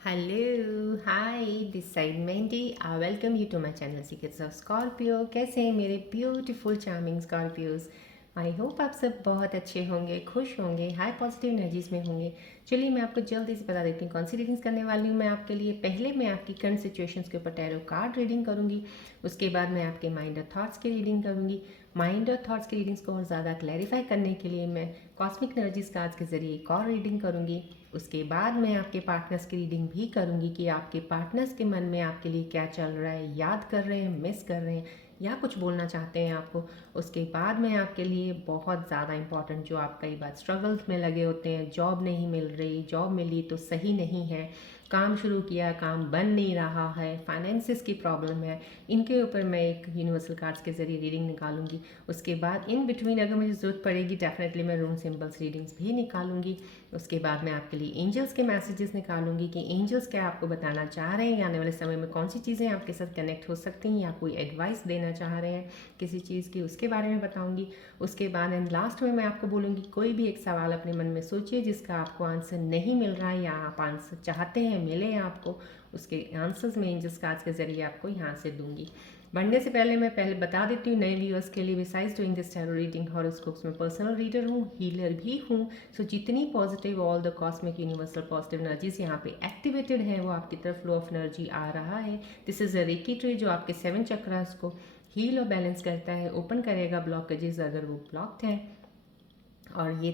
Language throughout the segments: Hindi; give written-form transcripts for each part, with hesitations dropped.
Hello hi this side Mendy I welcome you to my channel secrets of Scorpio. कैसे हैं मेरे beautiful charming Scorpios. I hope आप सब बहुत अच्छे होंगे, खुश होंगे, हाई पॉजिटिव एनर्जीज में होंगे। चलिए मैं आपको जल्दी से बता देती हूँ कौन सी रीडिंग्स करने वाली हूँ मैं आपके लिए। पहले मैं आपकी करंट सिचुएशंस के ऊपर टैरो कार्ड रीडिंग करूँगी। उसके बाद मैं आपके माइंड और थॉट्स की रीडिंग करूँगी। माइंड और थॉट्स की रीडिंग्स को और ज़्यादा क्लैरिफाई करने के लिए मैं कॉस्मिक एनर्जीज कार्ड्स के ज़रिए एक और रीडिंग करूँगी। उसके बाद मैं आपके पार्टनर्स की रीडिंग भी करूँगी कि आपके पार्टनर्स के मन में आपके लिए क्या चल रहा है, याद कर रहे हैं, मिस कर रहे हैं या कुछ बोलना चाहते हैं आपको। उसके बाद मैं आपके लिए बहुत ज़्यादा इंपॉर्टेंट, जो आप कई बार स्ट्रगल्स में लगे होते हैं, जॉब नहीं मिल रही, जॉब मिली तो सही नहीं है, काम शुरू किया काम बन नहीं रहा है, फाइनेंसिस की प्रॉब्लम है, इनके ऊपर मैं एक यूनिवर्सल कार्ड्स के ज़रिए रीडिंग निकालूंगी। उसके बाद इन बिटवीन अगर मुझे ज़रूरत पड़ेगी डेफिनेटली मैं रून सिंबल्स रीडिंग्स भी निकालूंगी। उसके बाद मैं आपके लिए एंजल्स के मैसेजेस निकालूंगी कि एंजल्स क्या आपको बताना चाह रहे हैं, आने वाले समय में कौन सी चीज़ें आपके साथ कनेक्ट हो सकती हैं या कोई एडवाइस देना चाह रहे हैं किसी चीज़ की, उसके बारे में बताऊंगी। उसके बाद एंड लास्ट में मैं आपको बोलूँगी कोई भी एक सवाल अपने मन में सोचिए जिसका आपको आंसर नहीं मिल रहा है या आप आंसर चाहते हैं मिले आपको, उसके आंसर्स में एंजल्स कार्ड्स के ज़रिए आपको यहाँ से दूंगी। बढ़ने से पहले मैं बता देती हूँ नए व्यूअर्स के लिए, besides doing this tarot reading horoscopes में पर्सनल रीडर हूँ, हीलर भी हूँ। सो जितनी positive all the cosmic universal positive energies यहाँ पे एक्टिवेटेड है वो आपकी तरफ फ्लो ऑफ एनर्जी आ रहा है। This is a reiki tree जो आपके 7 चक्रास को हील और बैलेंस करता है, ओपन करेगा ब्लॉकेजेस अगर वो ब्लॉक्ड हैं। और ये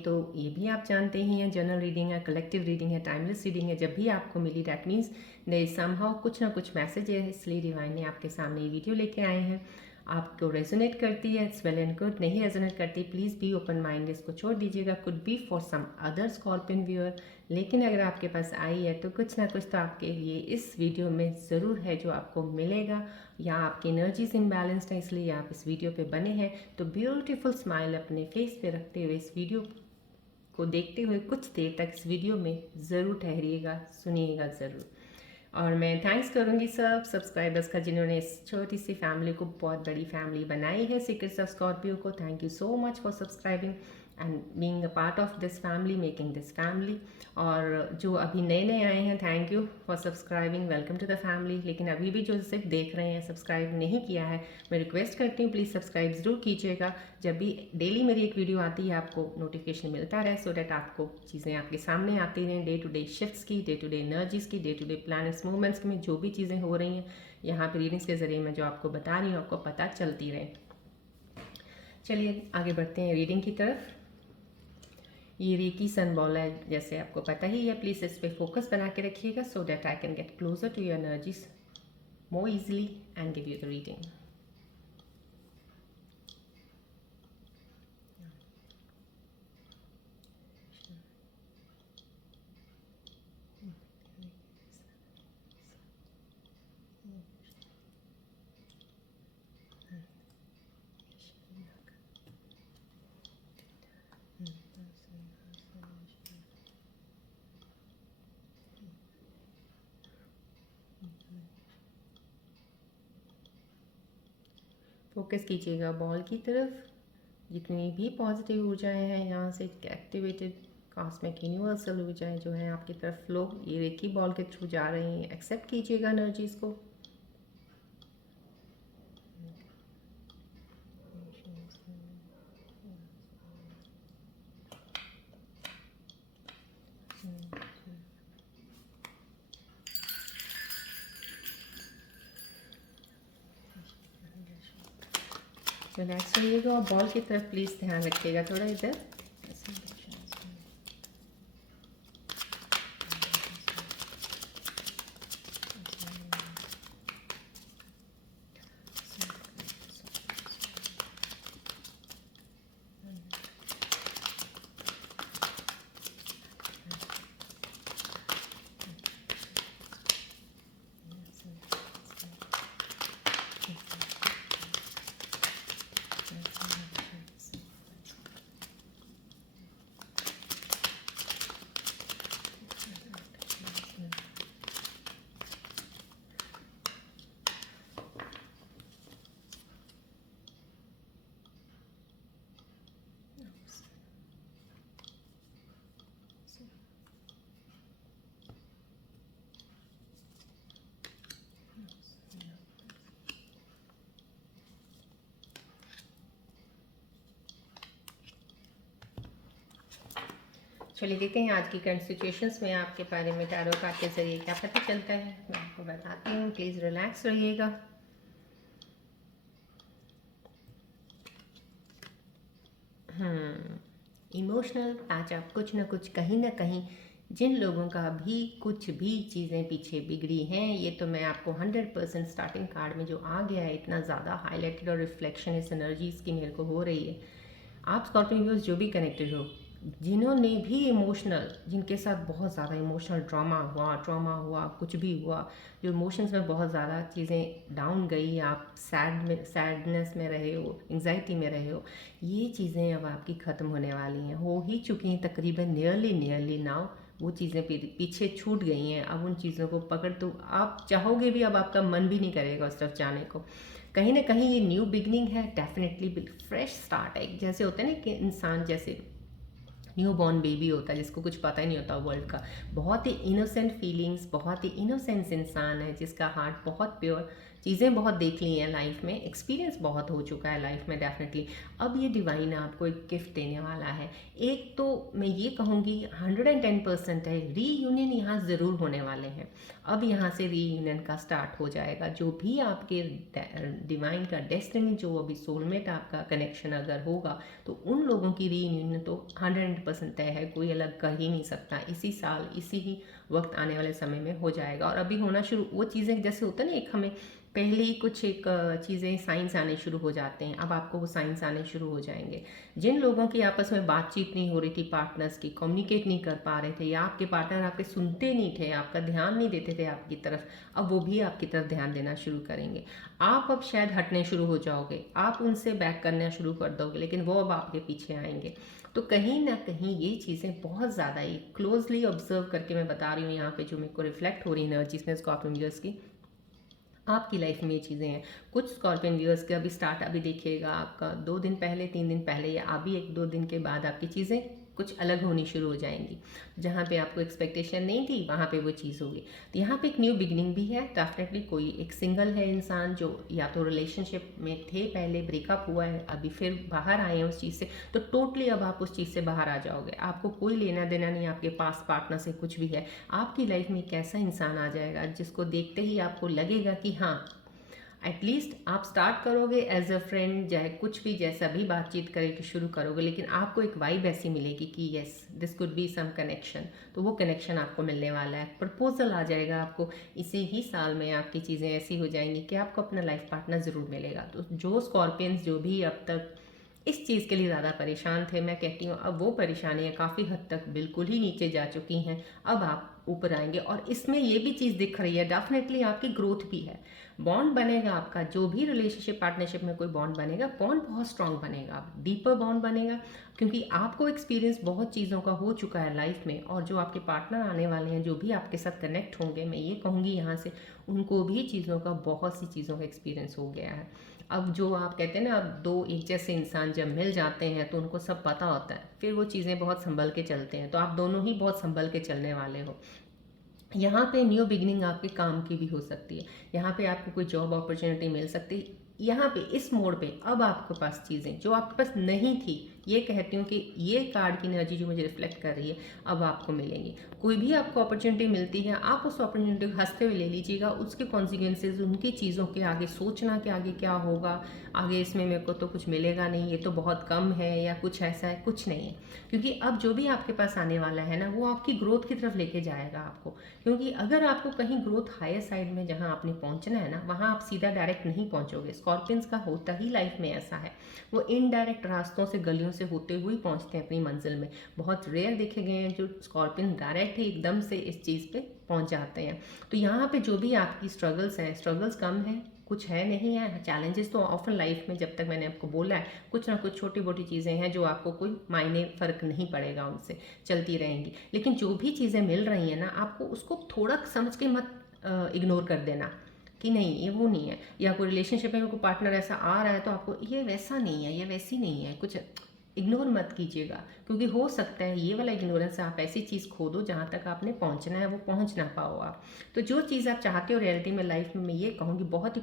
भी आप जानते ही हैं, जनरल रीडिंग है, कलेक्टिव रीडिंग है, टाइमलेस रीडिंग है। जब भी आपको मिली that means there is somehow कुछ ना कुछ मैसेज है, इसलिए डिवाइन ने आपके सामने ये वीडियो लेके आए हैं। आपको रेजोनेट करती है इट्स वेल एंड गुड, नहीं रेजोनेट करती प्लीज़ बी ओपन माइंड, इसको छोड़ दीजिएगा। Could be for some other Scorpion viewer, लेकिन अगर आपके पास आई है तो कुछ ना कुछ तो आपके लिए इस वीडियो में ज़रूर है जो आपको मिलेगा, या आपकी एनर्जीज इम्बैलेंस्ड है इसलिए आप इस वीडियो पे बने हैं। तो ब्यूटीफुल स्माइल अपने फेस पे रखते हुए इस वीडियो को देखते हुए कुछ देर तक इस वीडियो में ज़रूर ठहरिएगा, सुनिएगा ज़रूर। और मैं थैंक्स करूँगी सब सब्सक्राइबर्स का जिन्होंने इस छोटी सी फैमिली को बहुत बड़ी फैमिली बनाई है, सीक्रेट्स ऑफ स्कॉर्पियो को। Thank you so much for subscribing and being a part of this family, making this family. और जो अभी नए नए आए हैं thank you for subscribing, welcome to the family. लेकिन अभी भी जो सिर्फ देख रहे हैं सब्सक्राइब नहीं किया है, मैं रिक्वेस्ट करती हूँ प्लीज़ सब्सक्राइब ज़रूर कीजिएगा। जब भी डेली मेरी एक वीडियो आती है आपको नोटिफिकेशन मिलता रहे, सो डैट आपको चीज़ें आपके सामने आती रहें, डे टू डे शिफ्ट्स की, डे टू डे एनर्जीज़ की, day to day planets movements में जो भी चीज़ें हो रही हैं यहाँ पे रीडिंग्स के ज़रिए मैं जो आपको बता रही हूँ आपको पता चलती रहे। चलिए आगे बढ़ते हैं रीडिंग की तरफ। ये रेकी सन बॉल है जैसे आपको पता ही है, प्लीज़ इस पर फोकस बना के रखिएगा so that I can get closer to your energies more easily and give you the reading. Focus कीजिएगा बॉल की तरफ, जितनी भी पॉजिटिव ऊर्जाएं हैं यहाँ से एक्टिवेटेड कॉस्मिक यूनिवर्सल ऊर्जाएं जो हैं आपकी तरफ फ्लो ये रेकी बॉल के थ्रू जा रही हैं, एक्सेप्ट कीजिएगा एनर्जीज को। रिलैक्स करिएगा और बॉल की तरफ प्लीज़ ध्यान रखिएगा थोड़ा इधर। चलिए देखते हैं आज की करंट सिचुएशंस में आपके बारे में टैरो कार्ड के जरिए क्या पता चलता है। मैं आपको बताती हूँ, प्लीज़ रिलैक्स रहिएगा। इमोशनल पैचअप, कुछ ना कुछ कहीं ना कहीं जिन लोगों का भी कुछ भी चीज़ें पीछे बिगड़ी हैं, ये तो मैं आपको 100% स्टार्टिंग कार्ड में जो आ गया है इतना ज़्यादा हाईलाइटेड और रिफ्लेक्शन इस एनर्जीज की मेरे को हो रही है। आप स्कॉर्पियो व्यूअर्स जो भी कनेक्टेड हो, जिन्होंने भी इमोशनल, जिनके साथ बहुत ज़्यादा इमोशनल ट्रॉमा हुआ, कुछ भी हुआ, जो इमोशंस में बहुत ज़्यादा चीज़ें डाउन गई, आप सैडनेस में रहे हो, एंग्जाइटी में रहे हो, ये चीज़ें अब आपकी ख़त्म होने वाली हैं, हो ही चुकी हैं तकरीबन नियरली नाउ। वो चीज़ें पीछे छूट गई हैं। अब उन चीज़ों को पकड़ तो आप चाहोगे भी, अब आपका मन भी नहीं करेगा उस तरफ जाने को। कहीं ना कहीं ये न्यू बिगनिंग है, डेफिनेटली फ्रेश स्टार्ट है। जैसे होता है ना कि इंसान जैसे न्यू बॉर्न बेबी होता है जिसको कुछ पता ही नहीं होता वर्ल्ड का, बहुत ही इनोसेंट फीलिंग्स, बहुत ही इनोसेंस इंसान है जिसका हार्ट बहुत प्योर, चीज़ें बहुत देख ली हैं लाइफ में, एक्सपीरियंस बहुत हो चुका है लाइफ में डेफिनेटली। अब ये डिवाइन आपको एक गिफ्ट देने वाला है। एक तो मैं ये कहूँगी 110% है, रीयूनियन यहाँ ज़रूर होने वाले हैं। अब यहाँ से रीयूनियन का स्टार्ट हो जाएगा। जो भी आपके डिवाइन का डेस्टिनी, जो अभी सोलमेट आपका कनेक्शन अगर होगा, तो उन लोगों की रीयूनियन तो 100% तय है, कोई अलग कर ही नहीं सकता। इसी साल इसी ही वक्त आने वाले समय में हो जाएगा। और अभी होना शुरू, वो चीज़ें जैसे होता है ना, एक हमें पहले ही कुछ एक चीज़ें साइंस आने शुरू हो जाते हैं, अब आपको वो साइंस आने शुरू हो जाएंगे। जिन लोगों की आपस में बातचीत नहीं हो रही थी, पार्टनर्स की कम्युनिकेट नहीं कर पा रहे थे, या आपके पार्टनर आपके सुनते नहीं थे, आपका ध्यान नहीं देते थे आपकी तरफ, अब वो भी आपकी तरफ ध्यान देना शुरू करेंगे। आप अब शायद हटने शुरू हो जाओगे, आप उनसे बैक करना शुरू कर दोगे, लेकिन वो अब आपके पीछे आएंगे। तो कहीं ना कहीं ये चीज़ें बहुत ज़्यादा ही क्लोजली ऑब्जर्व करके मैं बता रही हूँ यहाँ पे, जो मेरे को रिफ्लेक्ट हो रही है एनर्जीज में स्कॉर्पियो व्यूअर्स की, आपकी लाइफ में ये चीज़ें हैं। कुछ स्कॉर्पियन व्यूअर्स के अभी स्टार्ट अभी देखिएगा, आपका 2 दिन पहले, 3 दिन पहले, या अभी 1-2 दिन के बाद आपकी चीज़ें कुछ अलग होनी शुरू हो जाएंगी। जहाँ पे आपको एक्सपेक्टेशन नहीं थी, वहाँ पे वो चीज़ होगी। तो यहाँ पे एक न्यू बिगनिंग भी है डेफिनेटली। कोई एक सिंगल है इंसान जो या तो रिलेशनशिप में थे, पहले ब्रेकअप हुआ है, अभी फिर बाहर आए हैं उस चीज़ से, तो टोटली अब आप उस चीज़ से बाहर आ जाओगे। आपको कोई लेना देना नहीं आपके पास पार्टनर से कुछ भी है। आपकी लाइफ में एक ऐसा इंसान आ जाएगा जिसको देखते ही आपको लगेगा कि हाँ, एटलीस्ट आप स्टार्ट करोगे एज अ फ्रेंड, चाहे कुछ भी जैसा भी बातचीत करके शुरू करोगे, लेकिन आपको एक वाइब ऐसी मिलेगी कि yes this could be some connection. तो वो कनेक्शन आपको मिलने वाला है, प्रपोजल आ जाएगा आपको इसी ही साल में। आपकी चीज़ें ऐसी हो जाएंगी कि आपको अपना लाइफ पार्टनर ज़रूर मिलेगा। तो जो स्कॉर्पियंस जो भी अब तक इस चीज़ के लिए ज़्यादा परेशान थे, मैं कहती हूँ अब वो परेशानियाँ काफ़ी हद तक बिल्कुल ही नीचे जा चुकी हैं। अब आप ऊपर आएंगे, और इसमें ये भी चीज़ दिख रही है डेफिनेटली आपकी ग्रोथ भी है। बॉन्ड बनेगा आपका, जो भी रिलेशनशिप पार्टनरशिप में कोई बॉन्ड बनेगा, बॉन्ड बहुत स्ट्रांग बनेगा, डीपर बॉन्ड बनेगा, क्योंकि आपको एक्सपीरियंस बहुत चीज़ों का हो चुका है लाइफ में। और जो आपके पार्टनर आने वाले हैं, जो भी आपके साथ कनेक्ट होंगे, मैं ये कहूँगी यहाँ से, उनको भी चीज़ों का, बहुत सी चीज़ों का एक्सपीरियंस हो गया है। अब जो आप कहते हैं ना, अब दो एक जैसे इंसान जब मिल जाते हैं तो उनको सब पता होता है, फिर वो चीज़ें बहुत संभल के चलते हैं। तो आप दोनों ही बहुत संभल के चलने वाले हो। यहाँ पे न्यू बिगिनिंग आपके काम की भी हो सकती है, यहाँ पे आपको कोई जॉब अपॉर्चुनिटी मिल सकती है। यहाँ पे इस मोड़ पे अब आपके पास चीज़ें जो आपके पास नहीं थी, ये कहती हूँ कि ये कार्ड की एनर्जी जो मुझे रिफ्लेक्ट कर रही है, अब आपको मिलेंगी। कोई भी आपको अपॉर्चुनिटी मिलती है, आप उस अपॉर्चुनिटी को हंसते हुए ले लीजिएगा। उसके कॉन्सिक्वेंसेज, उनकी चीज़ों के आगे सोचना कि आगे क्या होगा, आगे इसमें मेरे को तो कुछ मिलेगा नहीं, ये तो बहुत कम है, या कुछ ऐसा है, कुछ नहीं है। क्योंकि अब जो भी आपके पास आने वाला है ना, वो आपकी ग्रोथ की तरफ लेके जाएगा आपको। क्योंकि अगर आपको कहीं ग्रोथ हायर साइड में जहाँ आपने पहुँचना है ना, वहाँ आप सीधा डायरेक्ट नहीं पहुँचोगे। स्कॉर्पियंस का होता ही लाइफ में ऐसा है, वो इनडायरेक्ट रास्तों से, गलियों से होते हुए पहुँचते हैं अपनी मंजिल में। बहुत रेयर देखे गए हैं जो स्कॉर्पियन डायरेक्ट ही एकदम से इस चीज़ पे पहुँच जाते हैं। तो यहाँ पे जो भी आपकी स्ट्रगल्स हैं, स्ट्रगल्स कम हैं, कुछ है नहीं है, चैलेंजेस तो ऑफन लाइफ में, जब तक मैंने आपको बोला है, कुछ ना कुछ छोटी मोटी चीज़ें हैं जो आपको कोई मायने फ़र्क नहीं पड़ेगा, उनसे चलती रहेंगी। लेकिन जो भी चीज़ें मिल रही हैं ना, आपको उसको थोड़ा समझ के मत इग्नोर कर देना कि नहीं ये वो नहीं है, या कोई रिलेशनशिप में कोई पार्टनर ऐसा आ रहा है तो आपको ये वैसा नहीं है, ये वैसी नहीं है, कुछ इग्नोर मत कीजिएगा। क्योंकि हो सकता है ये वाला इग्नोरेंस से आप ऐसी चीज़ खो दो जहाँ तक आपने पहुँचना है वो पहुँच ना पाओ आप। तो जो चीज़ आप चाहते हो रियलिटी में, लाइफ में, मैं ये कहूँगी बहुत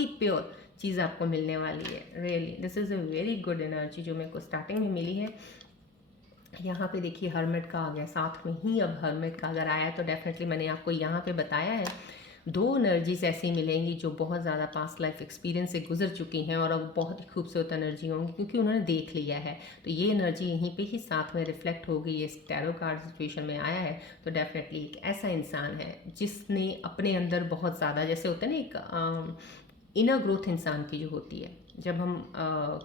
ही प्योर चीज़ आपको मिलने वाली है। Really this is a very good energy जो मेरे को स्टार्टिंग में मिली है। यहाँ पे देखिए हर्मिट का आ गया साथ में ही। अब हर्मिट का अगर आया है तो डेफिनेटली मैंने आपको यहाँ पे बताया है, दो एनर्जीज ऐसी मिलेंगी जो बहुत ज़्यादा पास्ट लाइफ एक्सपीरियंस से गुजर चुकी हैं और अब बहुत ही खूबसूरत एनर्जी होंगी क्योंकि उन्होंने देख लिया है। तो ये एनर्जी यहीं पे ही साथ में रिफ्लेक्ट हो गई है, इस टैरो कार्ड सिचुएशन में आया है। तो डेफिनेटली एक ऐसा इंसान है जिसने अपने अंदर बहुत ज़्यादा, जैसे होता है ना एक इनर ग्रोथ इंसान की जो होती है, जब हम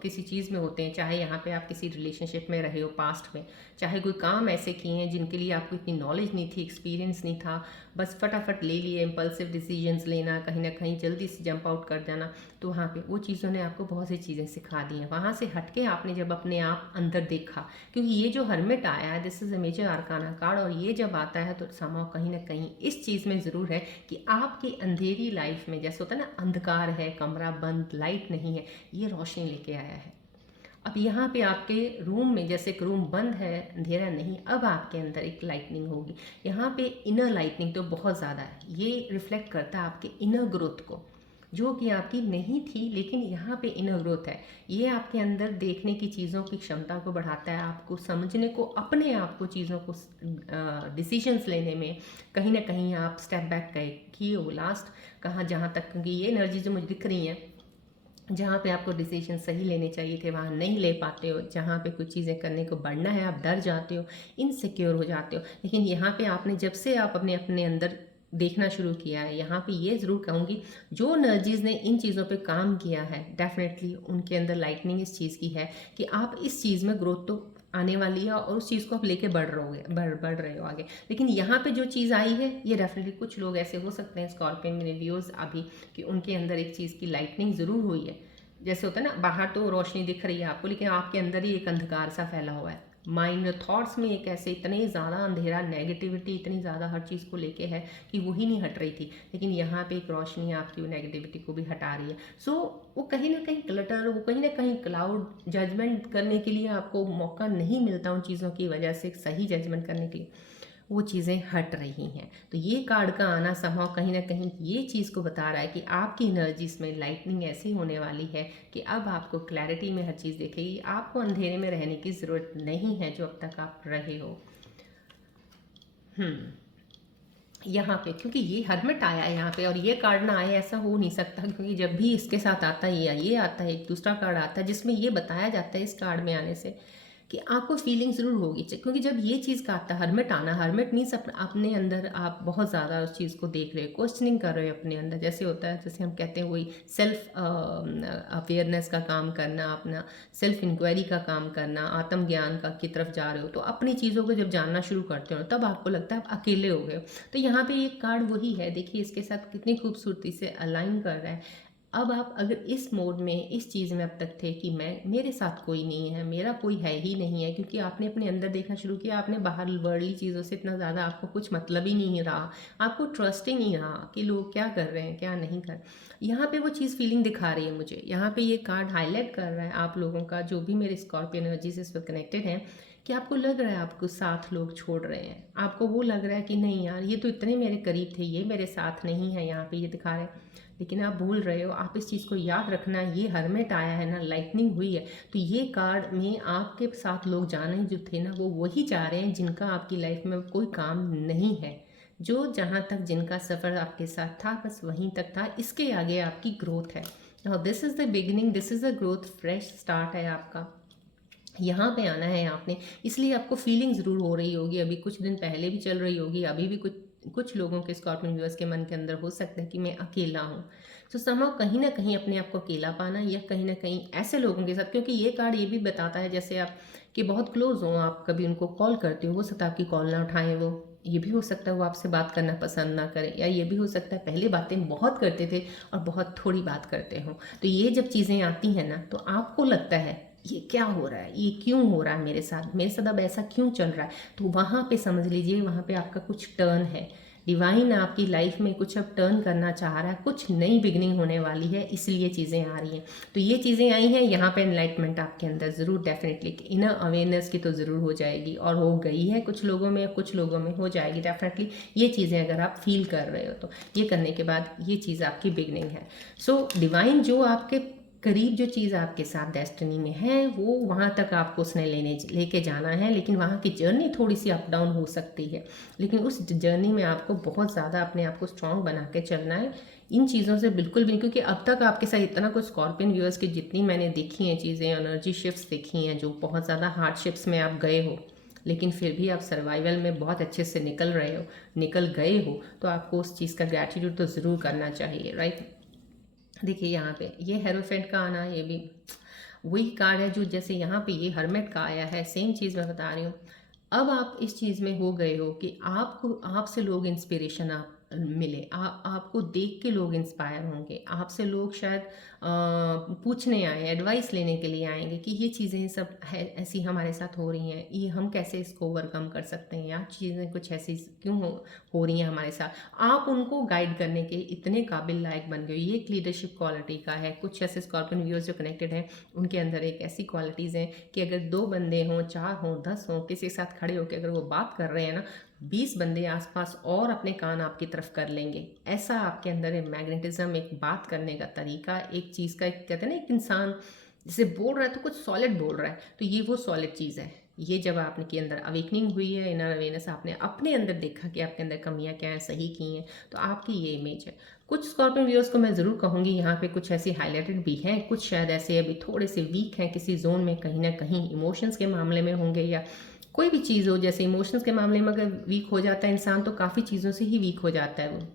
किसी चीज़ में होते हैं, चाहे यहाँ पे आप किसी रिलेशनशिप में रहे हो पास्ट में, चाहे कोई काम ऐसे किए हैं जिनके लिए आपको इतनी नॉलेज नहीं थी, एक्सपीरियंस नहीं था, बस फटाफट ले लिए, इम्पल्सिव डिसीजंस लेना, कहीं ना कहीं जल्दी से जंप आउट कर जाना, तो वहाँ पे वो चीज़ों ने आपको बहुत सी चीज़ें सिखा दी हैं। वहाँ से हटके आपने जब अपने आप अंदर देखा, क्योंकि ये जो हर्मिट आया है this is a major arcana card, और ये जब आता है तो समाव कहीं ना कहीं इस चीज़ में ज़रूर है कि आपकी अंधेरी लाइफ में, जैसे होता है ना अंधकार है, कमरा बंद, लाइट नहीं है, ये रोशनी लेके आया है। अब यहाँ पे आपके रूम में, जैसे एक रूम बंद है, अंधेरा नहीं, अब आपके अंदर एक लाइटनिंग होगी। यहाँ पे इनर लाइटनिंग तो बहुत ज़्यादा है, ये रिफ्लेक्ट करता है आपके इनर ग्रोथ को, जो कि आपकी नहीं थी, लेकिन यहाँ पे इनर ग्रोथ है। ये आपके अंदर देखने की चीज़ों की क्षमता को बढ़ाता है, आपको समझने को, अपने आप को, चीज़ों को, डिसीजंस लेने में कहीं ना कहीं आप स्टेप बैक किए हो लास्ट कहाँ, जहाँ तक, क्योंकि ये एनर्जी जो मुझे दिख रही है, जहाँ पे आपको डिसीजन सही लेने चाहिए थे वहाँ नहीं ले पाते हो, जहाँ पे कुछ चीज़ें करने को बढ़ना है आप डर जाते हो, इनसिक्योर हो जाते हो। लेकिन यहाँ पे आपने, जब से आप अपने अपने अंदर देखना शुरू किया है, यहाँ पे ये ज़रूर कहूँगी, जो एनर्जीज़ ने इन चीज़ों पे काम किया है डेफिनेटली उनके अंदर लाइटनिंग इस चीज़ की है कि आप इस चीज़ में ग्रोथ तो आने वाली है और उस चीज़ को आप लेके बढ़ रहे हो आगे। लेकिन यहाँ पे जो चीज़ आई है, ये डेफिनेटली कुछ लोग ऐसे हो सकते हैं स्कॉर्पियन मेरे व्यूअर्स अभी, कि उनके अंदर एक चीज़ की लाइटनिंग ज़रूर हुई है। जैसे होता है ना, बाहर तो रोशनी दिख रही है आपको, लेकिन आपके अंदर ही एक अंधकार सा फैला हुआ है। माइंड थॉट्स में एक ऐसे इतने ज़्यादा अंधेरा, नेगेटिविटी इतनी ज़्यादा हर चीज़ को लेके है कि वही नहीं हट रही थी, लेकिन यहाँ पे एक रोशनी आपकी नेगेटिविटी को भी हटा रही है। सो वो कहीं ना कहीं क्लटर, वो कहीं ना कहीं क्लाउड, जजमेंट करने के लिए आपको मौका नहीं मिलता उन चीज़ों की वजह से सही जजमेंट करने के लिए, वो चीज़ें हट रही हैं। तो ये कार्ड का आना संभव कहीं ना कहीं ये चीज़ को बता रहा है कि आपकी एनर्जीज में लाइटनिंग ऐसी होने वाली है कि अब आपको क्लैरिटी में हर चीज़ दिखेगी, आपको अंधेरे में रहने की ज़रूरत नहीं है जो अब तक आप रहे हो। यहाँ पे क्योंकि ये हर्मिट आया है यहाँ पे, और ये कार्ड ना आए ऐसा हो नहीं सकता, क्योंकि जब भी इसके साथ आता है या ये आता है, एक दूसरा कार्ड आता है जिसमें ये बताया जाता है इस कार्ड में आने से कि आपको फीलिंग ज़रूर होगी, क्योंकि जब ये चीज़ का आता है हर्मिट आना, हर्मिट मीन्स अपने अंदर आप बहुत ज़्यादा उस चीज़ को देख रहे हो, क्वेश्चनिंग कर रहे हो अपने अंदर, जैसे होता है, जैसे हम कहते हैं वही सेल्फ अवेयरनेस का काम करना, अपना सेल्फ इंक्वायरी का काम करना, आत्मज्ञान का की तरफ जा रहे हो। तो अपनी चीज़ों को जब जानना शुरू करते हो तब आपको लगता है आप अकेले हो गए। तो यहाँ पे एक कार्ड वही है, देखिए इसके साथ कितनी खूबसूरती से अलाइन कर रहा है। अब आप अगर इस मोड में, इस चीज़ में अब तक थे कि मेरे साथ कोई नहीं है, मेरा कोई है ही नहीं है, क्योंकि आपने अपने अंदर देखना शुरू किया, आपने बाहर वर्ल्डली चीज़ों से इतना ज़्यादा आपको कुछ मतलब ही नहीं रहा, आपको ट्रस्ट ही नहीं रहा कि लोग क्या कर रहे हैं क्या नहीं कर। यहाँ पे वो चीज़ फीलिंग दिखा रही है मुझे, यहाँ पे ये कार्ड हाईलाइट कर रहा है आप लोगों का, जो भी मेरे स्कॉर्पियो एनर्जी से इस पर कनेक्टेड हैं, कि आपको लग रहा है आपको साथ लोग छोड़ रहे हैं, आपको वो लग रहा है कि नहीं यार ये तो इतने मेरे करीब थे, ये मेरे साथ नहीं है, यहाँ पे ये दिखा रहे हैं, लेकिन आप भूल रहे हो। आप इस चीज़ को याद रखना, ये हर्मिट आया है ना, लाइटनिंग हुई है, तो ये कार्ड में आपके साथ लोग जाने जो थे ना, वो वही जा रहे हैं जिनका आपकी लाइफ में कोई काम नहीं है, जो जहाँ तक जिनका सफ़र आपके साथ था बस वहीं तक था, इसके आगे आपकी ग्रोथ है। Now this is the beginning, this is the growth, fresh start है आपका, यहाँ पे आना है आपने, इसलिए आपको फीलिंग ज़रूर हो रही होगी, अभी कुछ दिन पहले भी चल रही होगी, अभी भी कुछ कुछ लोगों के स्कॉर्पियन व्यूअर्स के मन के अंदर हो सकता है कि मैं अकेला हूँ। तो समाव कहीं ना कहीं अपने आप को अकेला पाना, या कहीं ना कहीं ऐसे लोगों के साथ, क्योंकि ये कार्ड ये भी बताता है जैसे आप कि बहुत क्लोज हो, आप कभी उनको कॉल करते हो सकता है आपकी कॉल ना उठाएं वो, ये भी हो सकता है वो आपसे बात करना पसंद ना करें, या ये भी हो सकता है पहले बातें बहुत करते थे और बहुत थोड़ी बात करते हो। तो ये जब चीज़ें आती हैं ना, तो आपको लगता है ये क्या हो रहा है, ये क्यों हो रहा है मेरे साथ अब ऐसा क्यों चल रहा है, तो वहाँ पे समझ लीजिए वहाँ पे आपका कुछ टर्न है, डिवाइन आपकी लाइफ में कुछ अब टर्न करना चाह रहा है, कुछ नई बिगनिंग होने वाली है, इसलिए चीज़ें आ रही हैं। तो ये चीज़ें आई हैं, यहाँ पे एनलाइटमेंट आपके अंदर ज़रूर डेफिनेटली, इनर अवेयरनेस की तो ज़रूर हो जाएगी, और हो गई है कुछ लोगों में, कुछ लोगों में हो जाएगी डेफिनेटली। ये चीज़ें अगर आप फील कर रहे हो तो ये करने के बाद ये चीज़ आपकी बिगनिंग है। सो डिवाइन जो आपके करीब जो चीज़ आपके साथ डेस्टिनी में है वो वहाँ तक आपको उसने लेके जाना है, लेकिन वहाँ की जर्नी थोड़ी सी अप डाउन हो सकती है, लेकिन उस जर्नी में आपको बहुत ज़्यादा अपने आप को स्ट्रांग बना के चलना है। इन चीज़ों से बिल्कुल भी, क्योंकि अब तक आपके साथ इतना कुछ स्कॉर्पियन व्यूअर्स की जितनी मैंने देखी हैं चीज़ें, एनर्जी शिफ्ट्स देखी हैं, जो बहुत ज़्यादा हार्डशिप्स में आप गए हो, लेकिन फिर भी आप सर्वाइवल में बहुत अच्छे से निकल गए हो, तो आपको उस चीज़ का ग्रैटिट्यूड तो ज़रूर करना चाहिए, राइट। देखिए यहाँ पे ये हेरोफेंट का आना, ये भी वही कार्ड है जो जैसे यहाँ पे ये हर्मेट का आया है, सेम चीज़ मैं बता रही हूँ। अब आप इस चीज़ में हो गए हो कि आपको, आपसे लोग इंस्पिरेशन आप मिले, आपको देख के लोग इंस्पायर होंगे, आपसे लोग शायद पूछने आए, एडवाइस लेने के लिए आएंगे कि ये चीज़ें सब है ऐसी हमारे साथ हो रही हैं, ये हम कैसे इसको ओवरकम कर सकते हैं, या चीज़ें कुछ ऐसी क्यों हो रही हैं हमारे साथ। आप उनको गाइड करने के इतने काबिल लायक बन गए। ये एक लीडरशिप क्वालिटी का है। कुछ ऐसे स्कॉर्पियन व्यूअर्स जो कनेक्टेड हैं उनके अंदर एक ऐसी क्वालिटीज़ हैं कि अगर 2 बंदे हों, 4 हों, 10 हों, किसी के साथ खड़े होकर अगर वो बात कर रहे हैं ना, 20 बंदे आसपास और अपने कान आपकी तरफ कर लेंगे। ऐसा आपके अंदर है मैग्नेटिज्म, एक बात करने का तरीका, एक चीज़ का, एक कहते हैं ना, एक इंसान जैसे बोल रहा है तो कुछ सॉलिड बोल रहा है, तो ये वो सॉलिड चीज़ है। ये जब आपने के अंदर अवेकनिंग हुई है, इनर अवेयरनेस, आपने अपने अंदर देखा कि आपके अंदर कमियां क्या हैं, सही की हैं, तो आपकी ये इमेज है। कुछ स्कॉर्पियन व्यूअर्स को मैं ज़रूर कहूँगी यहाँ पे कुछ ऐसी हाईलाइटेड भी हैं, कुछ शायद ऐसे अभी थोड़े से वीक हैं किसी जोन में, कहीं ना कहीं इमोशंस के मामले में होंगे, या कोई भी चीज़ हो, जैसे इमोशंस के मामले में अगर वीक हो जाता है इंसान तो काफ़ी चीज़ों से ही वीक हो जाता है वो।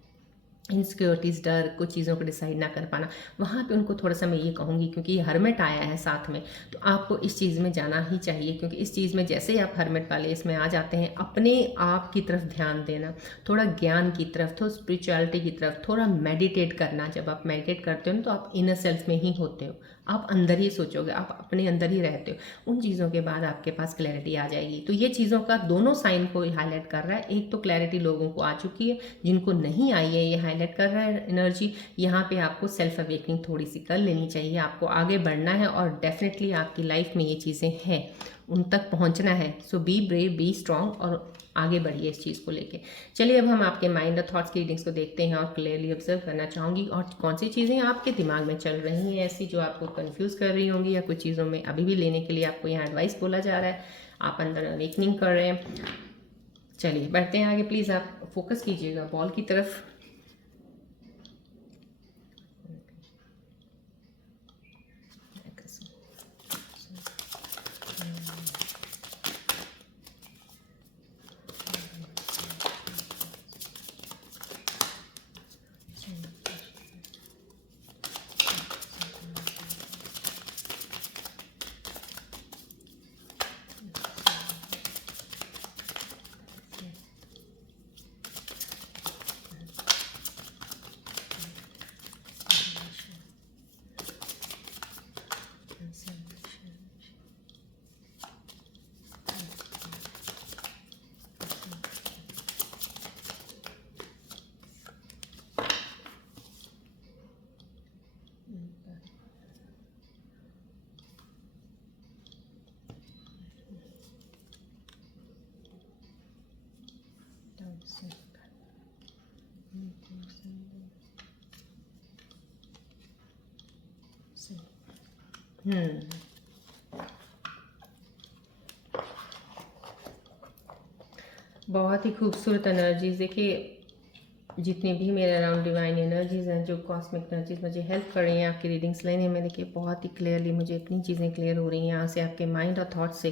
इनसिक्योरिटीज़, डर, कुछ चीज़ों को डिसाइड ना कर पाना, वहाँ पे उनको थोड़ा सा मैं ये कहूँगी, क्योंकि ये हर्मिट आया है साथ में, तो आपको इस चीज़ में जाना ही चाहिए। क्योंकि इस चीज़ में जैसे ही आप हर्मिट वाले इसमें आ जाते हैं, अपने आप की तरफ ध्यान देना, थोड़ा ज्ञान की तरफ, थोड़ा स्पिरिचुअलिटी की तरफ, थोड़ा मेडिटेट करना। जब आप मेडिटेट करते हो ना तो आप इनर सेल्फ में ही होते हो, आप अंदर ही सोचोगे, आप अपने अंदर ही रहते हो। उन चीज़ों के बाद आपके पास क्लैरिटी आ जाएगी। तो ये चीज़ों का दोनों साइन को हाईलाइट कर रहा है। एक तो क्लैरिटी लोगों को आ चुकी है, जिनको नहीं आई है ये हाईलाइट कर रहा है एनर्जी। यहाँ पे आपको सेल्फ अवेकनिंग थोड़ी सी कर लेनी चाहिए, आपको आगे बढ़ना है, और डेफिनेटली आपकी लाइफ में ये चीज़ें हैं, उन तक पहुँचना है। सो बी ब्रेव, बी स्ट्रांग, और आगे बढ़िए इस चीज़ को लेके। चलिए अब हम आपके माइंड और थॉट्स की रीडिंग्स को देखते हैं, और क्लियरली ऑब्जर्व करना चाहूँगी और कौन सी चीज़ें आपके दिमाग में चल रही हैं ऐसी जो आपको कंफ्यूज कर रही होंगी, या कुछ चीज़ों में अभी भी लेने के लिए आपको यहाँ एडवाइस बोला जा रहा है, आप अंदर अवेकनिंग कर रहे हैं। चलिए बढ़ते हैं आगे। प्लीज़ आप फोकस कीजिएगा बॉल की तरफ। बहुत ही खूबसूरत एनर्जीज। देखिए जितनी भी मेरे अराउंड डिवाइन एनर्जीज हैं, जो कॉस्मिक एनर्जीज मुझे हेल्प कर रही हैं आपकी रीडिंग्स लेने में, देखिए बहुत ही क्लियरली मुझे इतनी चीज़ें क्लियर हो रही हैं यहाँ से, आपके माइंड और थॉट से।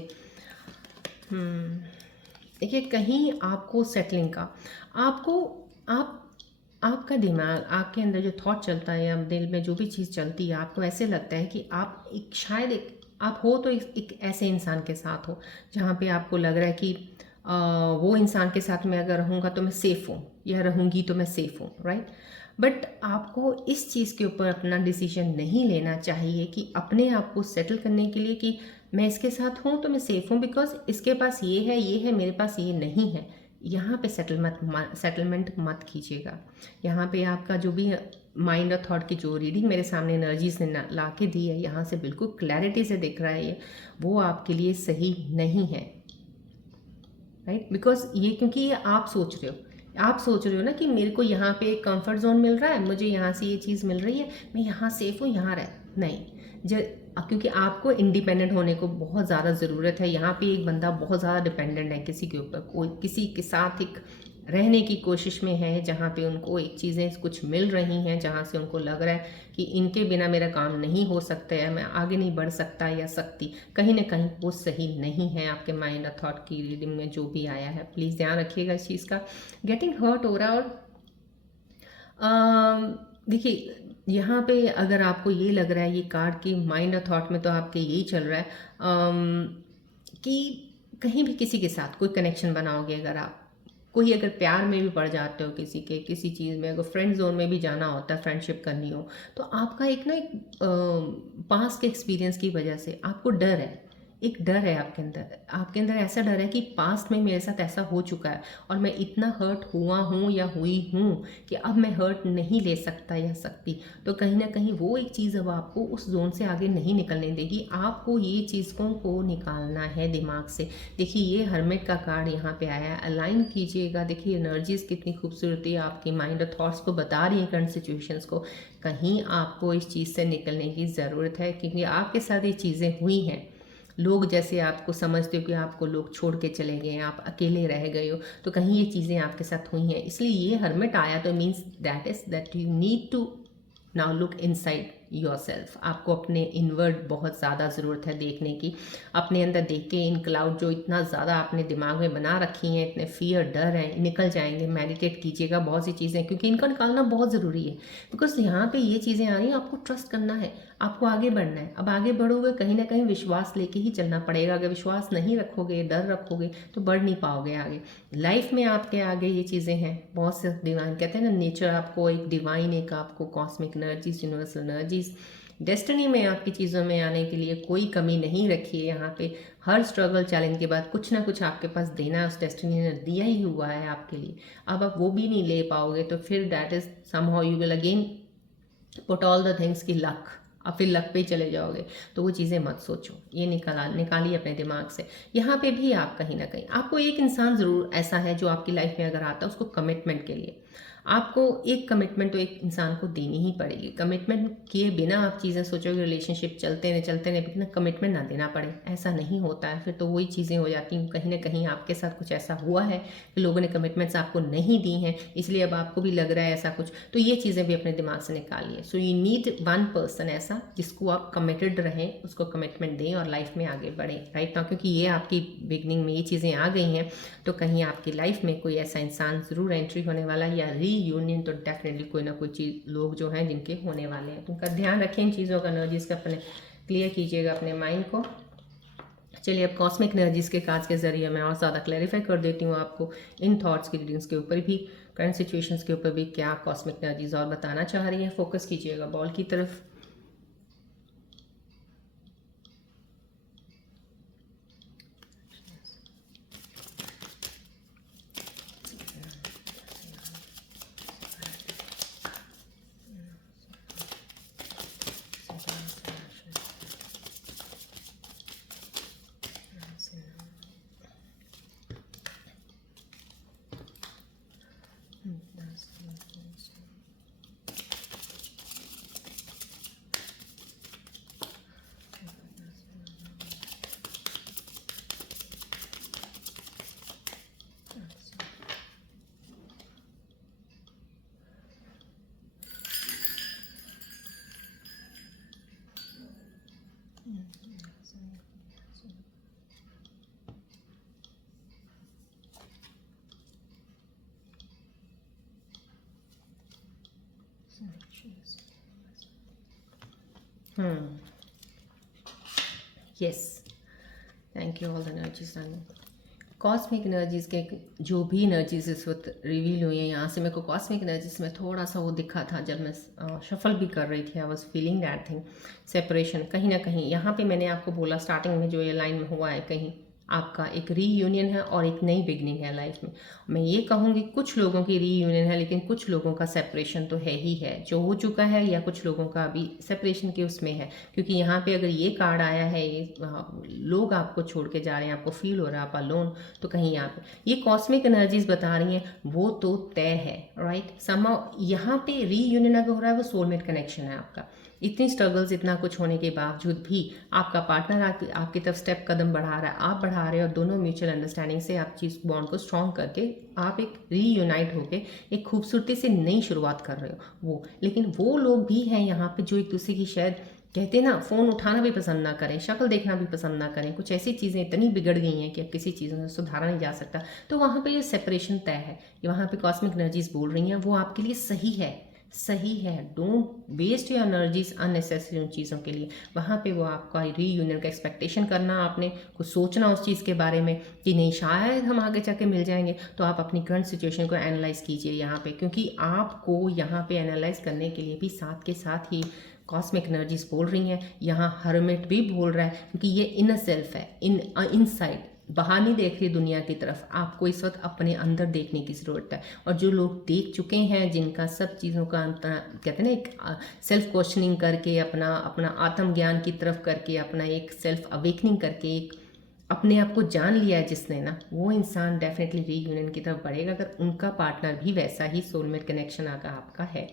देखिए कहीं आपको सेटलिंग का, आपको आपका दिमाग, आपके अंदर जो थॉट चलता है, या दिल में जो भी चीज़ चलती है, आपको ऐसे लगता है कि आप एक शायद एक आप हो तो एक ऐसे इंसान के साथ हो जहाँ पे आपको लग रहा है कि वो इंसान के साथ मैं अगर रहूँगा तो मैं सेफ़ हूँ, या रहूँगी तो मैं सेफ़ हूँ, राइट। बट आपको इस चीज़ के ऊपर अपना डिसीजन नहीं लेना चाहिए कि अपने आप को सेटल करने के लिए कि मैं इसके साथ हूँ तो मैं सेफ़ हूँ, बिकॉज इसके पास ये है, मेरे पास ये नहीं है। यहाँ पे सेटलमेंट मत कीजिएगा। यहाँ पे आपका जो भी माइंड और थॉट की जो रीडिंग मेरे सामने एनर्जीज ने ला के दी है, यहाँ से बिल्कुल क्लैरिटी से दिख रहा है ये, वो आपके लिए सही नहीं है, राइट। बिकॉज ये, क्योंकि ये आप सोच रहे हो ना कि मेरे को यहाँ पे एक कंफर्ट जोन मिल रहा है, मुझे यहाँ से ये चीज़ मिल रही है, मैं यहाँ सेफ हूँ, यहाँ रह, नहीं। क्योंकि आपको इंडिपेंडेंट होने को बहुत ज़्यादा ज़रूरत है। यहाँ पे एक बंदा बहुत ज़्यादा डिपेंडेंट है किसी के ऊपर, कोई किसी के साथ एक रहने की कोशिश में है, जहाँ पे उनको एक चीज़ें कुछ मिल रही हैं, जहाँ से उनको लग रहा है कि इनके बिना मेरा काम नहीं हो सकता या मैं आगे नहीं बढ़ सकता या सकती। कहीं ना कहीं वो सही नहीं है। आपके माइंड और थॉट की रीडिंग में जो भी आया है, प्लीज़ ध्यान रखिएगा इस चीज़ का। गेटिंग हर्ट हो रहा है। और देखिए, यहाँ पे अगर आपको ये लग रहा है, ये कार्ड की माइंड और थॉट में तो आपके यही चल रहा है कि कहीं भी किसी के साथ कोई कनेक्शन बनाओगे, अगर आप कोई अगर प्यार में भी पड़ जाते हो किसी के, किसी चीज़ में, अगर फ्रेंड जोन में भी जाना होता है, फ्रेंडशिप करनी हो, तो आपका एक ना एक पास्ट के एक्सपीरियंस की वजह से आपको डर है। एक डर है आपके अंदर ऐसा डर है कि पास्ट में मेरे साथ ऐसा हो चुका है और मैं इतना हर्ट हुआ हूँ या हुई हूँ कि अब मैं हर्ट नहीं ले सकता या सकती। तो कहीं ना कहीं वो एक चीज़ अब आपको उस जोन से आगे नहीं निकलने देगी। आपको ये चीज़ों को निकालना है दिमाग से। देखिए, ये हर्मिट का कार्ड यहाँ पे आया है, अलाइन कीजिएगा। देखिए एनर्जीज कितनी खूबसूरती आपकी माइंड और थॉट्स को बता रही है, करंट सिचुएशंस को। कहीं आपको इस चीज़ से निकलने की ज़रूरत है, क्योंकि आपके साथ ये चीज़ें हुई हैं। लोग जैसे आपको समझते हो कि आपको लोग छोड़ के चले गए, आप अकेले रह गए हो, तो कहीं ये चीज़ें आपके साथ हुई हैं। इसलिए ये हर्मिट आया, तो means that you need to now look inside your self. आपको अपने इनवर्ड बहुत ज़्यादा ज़रूरत है देखने की। अपने अंदर देख के इन क्लाउड जो इतना ज़्यादा आपने दिमाग में बना रखी हैं, इतने फियर डर हैं, निकल जाएंगे। मेडिटेट कीजिएगा बहुत सी चीज़ें, क्योंकि इनको निकालना बहुत ज़रूरी है। बिकॉज यहाँ पे ये चीज़ें आ रही हैं, आपको ट्रस्ट करना है, आपको आगे बढ़ना है। अब आगे बढ़ोगे, कहीं ना कहीं विश्वास लेके ही चलना पड़ेगा। अगर विश्वास नहीं रखोगे, डर रखोगे, तो बढ़ नहीं पाओगे आगे। लाइफ में आपके आगे ये चीज़ें हैं बहुत से। डिवाइन कहते हैं ना, नेचर आपको एक डिवाइन, एक आपको cosmic energies, universal energies, destiny में आपकी चीज़ों में आने के लिए कोई कमी नहीं रखी है। यहाँ पे हर स्ट्रगल चैलेंज के बाद कुछ ना कुछ आपके पास देना है, उस डेस्टिनी ने दिया ही हुआ है आपके लिए। अब आप वो भी नहीं ले पाओगे, तो फिर that is somehow you will again put all the things की लक, अब फिर लक पे ही चले जाओगे। तो वो चीज़ें मत सोचो, ये निकालिए अपने दिमाग से। यहाँ पे भी आप कहीं ना कहीं, आपको एक इंसान ज़रूर ऐसा है जो आपकी लाइफ में अगर आता है, उसको कमिटमेंट के लिए आपको एक कमिटमेंट तो एक इंसान को देनी ही पड़ेगी। कमिटमेंट किए बिना आप चीज़ें सोचोगे रिलेशनशिप चलते रहे बिना कमिटमेंट ना देना पड़े, ऐसा नहीं होता है। फिर तो वही चीज़ें हो जाती हैं। कहीं ना कहीं आपके साथ कुछ ऐसा हुआ है कि लोगों ने कमिटमेंट्स आपको नहीं दी हैं, इसलिए अब आपको भी लग रहा है ऐसा कुछ। तो ये चीज़ें भी अपने दिमाग से निकालिए। So you need one person ऐसा जिसको आप कमिटेड रहें, उसको कमिटमेंट दें और लाइफ में आगे बढ़ें राइट ना। क्योंकि ये आपकी बिगनिंग में ये चीज़ें आ गई हैं, तो कहीं आपकी लाइफ में कोई ऐसा इंसान ज़रूर एंट्री होने वाला है, या रीयूनियन तो डेफिनेटली कोई ना कोई चीज़, लोग जो हैं जिनके होने वाले हैं। तो उनका ध्यान रखें, इन चीज़ों का एनर्जीज का अपने क्लियर कीजिएगा अपने माइंड को। चलिए, अब कॉस्मिक एनर्जीज के कार्ड्स के जरिए मैं और ज़्यादा क्लैरिफाई कर देती हूँ आपको इन थॉट्स की रीडिंग्स के ऊपर भी, करंट सिचुएशंस के ऊपर भी क्या कॉस्मिक एनर्जीज और बताना चाह रही हैं। फोकस कीजिएगा बॉल की तरफ। Yes, thank you all the energies. Cosmic energies के जो भी एनर्जीज इस वक्त रिवील हुई हैं, यहाँ से मेरे को कॉस्मिक एनर्जीज में थोड़ा सा वो दिखा था जब मैं शफल भी कर रही थी। I was feeling that thing, separation. कहीं ना कहीं यहाँ पे मैंने आपको बोला स्टार्टिंग में जो ये लाइन में हुआ है, कहीं आपका एक रीयूनियन है और एक नई बिगनिंग है लाइफ में। मैं ये कहूँगी कुछ लोगों की रीयूनियन है, लेकिन कुछ लोगों का सेपरेशन तो है ही है, जो हो चुका है, या कुछ लोगों का अभी सेपरेशन के उसमें है। क्योंकि यहाँ पे अगर ये कार्ड आया है, ये लोग आपको छोड़ के जा रहे हैं, आपको फील हो रहा है आप अलोन, तो कहीं यहाँ पे ये कॉस्मिक एनर्जीज बता रही हैं वो तो तय है, राइट। समहाउ यहाँ पे रीयूनियन अगर हो रहा है वो सोलमेट कनेक्शन है आपका। इतनी स्ट्रगल्स, इतना कुछ होने के बावजूद भी आपका पार्टनर आपकी तरफ स्टेप कदम बढ़ा रहा है, आप बढ़ा रहे हो, और दोनों म्यूचुअल अंडरस्टैंडिंग से आप चीज़ बॉन्ड को स्ट्रॉन्ग करके आप एक रीयूनाइट होके एक खूबसूरती से नई शुरुआत कर रहे हो वो। लेकिन वो लोग भी हैं यहाँ पे जो एक दूसरे की शायद कहते हैं ना, फ़ोन उठाना भी पसंद ना करें, शक्ल देखना भी पसंद ना करें, कुछ ऐसी चीज़ें इतनी बिगड़ गई हैं कि अब किसी चीज़ में सुधारा नहीं जा सकता। तो वहाँ पे ये सेपरेशन तय है, वहाँ पे कॉस्मिक एनर्जीज बोल रही हैं वो आपके लिए सही है, सही है। Don't waste your energies unnecessary उन चीज़ों के लिए। वहाँ पे वो आपका रीयूनियन का एक्सपेक्टेशन करना, आपने कुछ सोचना उस चीज़ के बारे में कि नहीं शायद हम आगे जाके मिल जाएंगे। तो आप अपनी करंट सिचुएशन को एनालाइज कीजिए यहाँ पे, क्योंकि आपको यहाँ पे एनालाइज करने के लिए भी साथ के साथ ही कॉस्मिक एनर्जीज बोल रही हैं। यहाँ हर्मिट भी बोल रहा है, क्योंकि ये इनर सेल्फ है, इनसाइड, बाहर नहीं देख रही दुनिया की तरफ, आपको इस वक्त अपने अंदर देखने की ज़रूरत है। और जो लोग देख चुके हैं, जिनका सब चीज़ों का कहते हैं ना एक सेल्फ क्वेश्चनिंग करके, अपना अपना आत्मज्ञान की तरफ करके, अपना एक सेल्फ अवेकनिंग करके, एक अपने आप को जान लिया है जिसने ना, वो इंसान डेफिनेटली रीयूनियन की तरफ बढ़ेगा, अगर उनका पार्टनर भी वैसा ही सोलमेट कनेक्शन आपका है।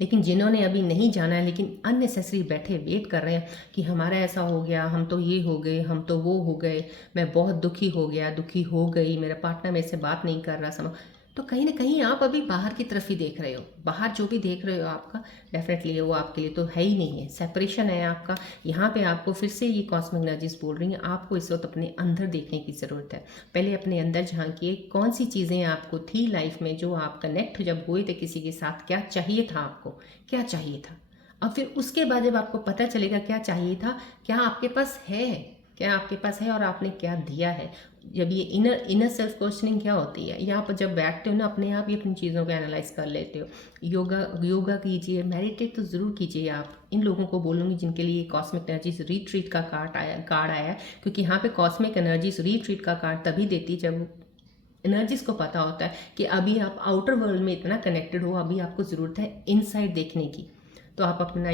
लेकिन जिन्होंने अभी नहीं जाना है, लेकिन अननेसेसरी बैठे वेट कर रहे हैं कि हमारा ऐसा हो गया, हम तो ये हो गए, हम तो वो हो गए, मैं बहुत दुखी हो गया, दुखी हो गई, मेरा पार्टनर मेरे से बात नहीं कर रहा, समझ, तो कहीं ना कहीं आप अभी बाहर की तरफ ही देख रहे हो। बाहर जो भी देख रहे हो आपका डेफिनेटली वो आपके लिए तो है ही नहीं है, सेपरेशन है आपका। यहाँ पे आपको फिर से ये कॉस्मिक एनर्जीज बोल रही हैं, आपको इस वक्त अपने अंदर देखने की ज़रूरत है। पहले अपने अंदर झांकिए, कौन सी चीज़ें आपको थी लाइफ में, जो आप कनेक्ट जब हुए थे किसी के साथ, क्या चाहिए था आपको, क्या चाहिए था। अब फिर उसके बाद जब आपको पता चलेगा क्या चाहिए था, क्या आपके पास है, क्या आपके पास है और आपने क्या दिया है। जब ये इनर सेल्फ क्वेश्चनिंग क्या होती है, यहाँ पर जब बैठते हो ना, अपने आप ही अपनी चीज़ों को एनालाइज कर लेते हो। योगा कीजिए, मेडिटेट तो ज़रूर कीजिए। आप इन लोगों को बोलूँगी जिनके लिए कॉस्मिक एनर्जीज रीट्रीट का कार्ड आया है, क्योंकि यहाँ पे कॉस्मिक एनर्जीज रीट्रीट का कार्ड तभी देती जब एनर्जीज को पता होता है कि अभी आप आउटर वर्ल्ड में इतना कनेक्टेड हो, अभी आपको ज़रूरत है इनसाइड देखने की। तो आप अपना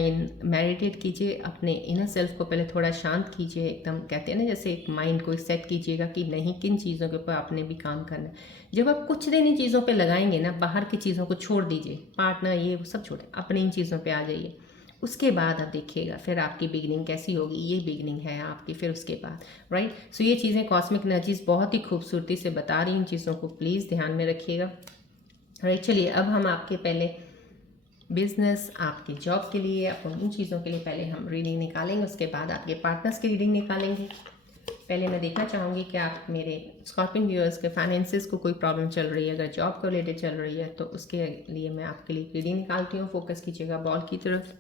मेडिटेट कीजिए, अपने इनर सेल्फ को पहले थोड़ा शांत कीजिए, एकदम कहते हैं ना जैसे एक माइंड को सेट कीजिएगा कि नहीं, किन चीज़ों के ऊपर आपने भी काम करना है। जब आप कुछ दिन इन चीज़ों पे लगाएंगे ना, बाहर की चीज़ों को छोड़ दीजिए, पार्टनर ये वो सब छोड़े, अपने इन चीज़ों पे आ जाइए। उसके बाद आप देखिएगा फिर आपकी बिगनिंग कैसी होगी। ये बिगनिंग है आपकी फिर उसके बाद, राइट। सो ये चीज़ें कॉस्मिक एनर्जीज बहुत ही खूबसूरती से बता रही, इन चीज़ों को प्लीज़ ध्यान में रखिएगा, राइट। चलिए अब हम आपके पहले बिजनेस, आपकी जॉब के लिए, अपन उन चीज़ों के लिए पहले हम रीडिंग निकालेंगे, उसके बाद आपके पार्टनर्स की रीडिंग निकालेंगे। पहले मैं देखना चाहूँगी कि आप मेरे स्कॉर्पियन व्यूअर्स के फाइनेंसिस को कोई प्रॉब्लम चल रही है, अगर जॉब को रिलेटेड चल रही है तो उसके लिए मैं आपके लिए रीडिंग निकालती हूँ। फोकस कीजिएगा बॉल की तरफ।